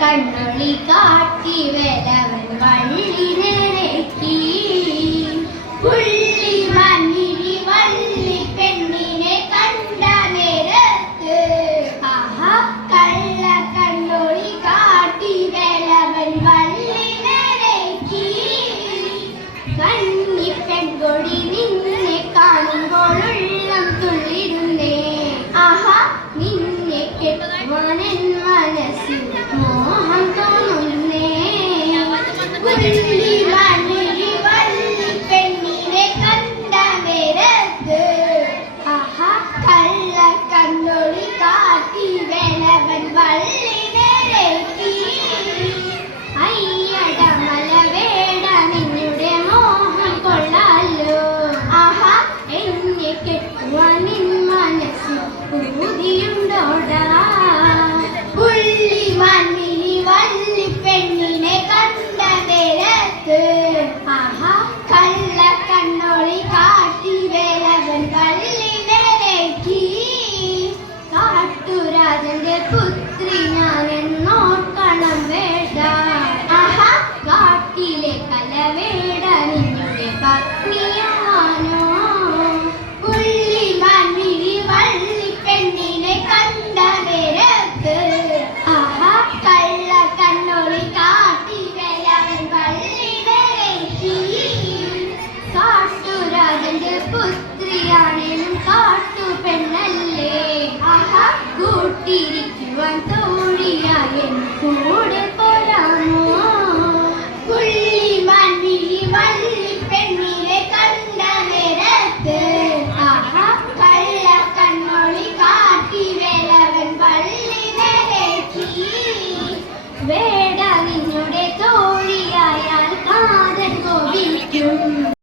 കണ്ണൊളി കാട്ടി വേലവൻ വള്ളി നേരേക്കി പുള്ളി മഞ്ഞിരി വള്ളി പെണ്ണിനെ കണ്ട നേരത്ത് ആഹാ കള്ള കണ്ണൊളി കാട്ടി വേലവൻ വള്ളി നേരേക്കി കണ്ണി പെൺകൊടി നിന്നെ കാണുമ്പോൾ ഉള്ളം തുള്ളിരുന്നേ ആഹാ നിന്നെ കെട്ടുവാനെൻ മനസ്സിൽ മോഹം തോന്നുന്നേ പുള്ളി മഞ്ഞിരി വള്ളി പെണ്ണിനെ കണ്ട നേരത്ത് ആഹാ കള്ള കണ്ണൊളി കാട്ടി വേലവൻ വള്ളി നേരേക്കി അയ്യട മലവേട നിന്നുടെ മോഹം കൊള്ളാലോ ആഹാ എന്നെ കെട്ടുവാൻ നിൻ മനസ്സിൽ ൂതിയുണ്ടോടാ പുള്ളി മഞ്ഞിരി വള്ളി പെണ്ണിനെ കണ്ട നേരത്ത് ആഹാ കള്ള കണ്ണൊളി കാട്ടി വേലവൻ വള്ളി നേരേക്കി കാട്ടുരാജന്റെ പുത്രി ഞാനെന്നോർക്കണം വേണ്ട ആഹാ കാട്ടിലെ കലവേട നിന്നുടെ പത്നിയാണോ പുള്ളി മഞ്ഞിരി വള്ളി പെണ്ണിനെ കണ്ട നേരത്ത് ആഹാ കള്ള കണ്ണൊളി കാട്ടി വേലവൻ വള്ളി നേരേക്കി കാട്ടുരാജന്റെ പുത്രിയാണേലും കാട്ടു പെണ്ണല്ലേ ആഹാ കൂട്ടിരിക്കുവാൻ തോഴിയായ കൂടെ പോരാമോ പുള്ളി മഞ്ഞിരി വള്ളി പെണ്ണിനെ കണ്ട നേരത്ത് ആഹാ കള്ള കണ്ണൊളി കാട്ടി വേലവൻ വള്ളി നേരേക്കി വേട നിന്നുടെ തോഴിയായാൽ കാതൽ കോപിക്കും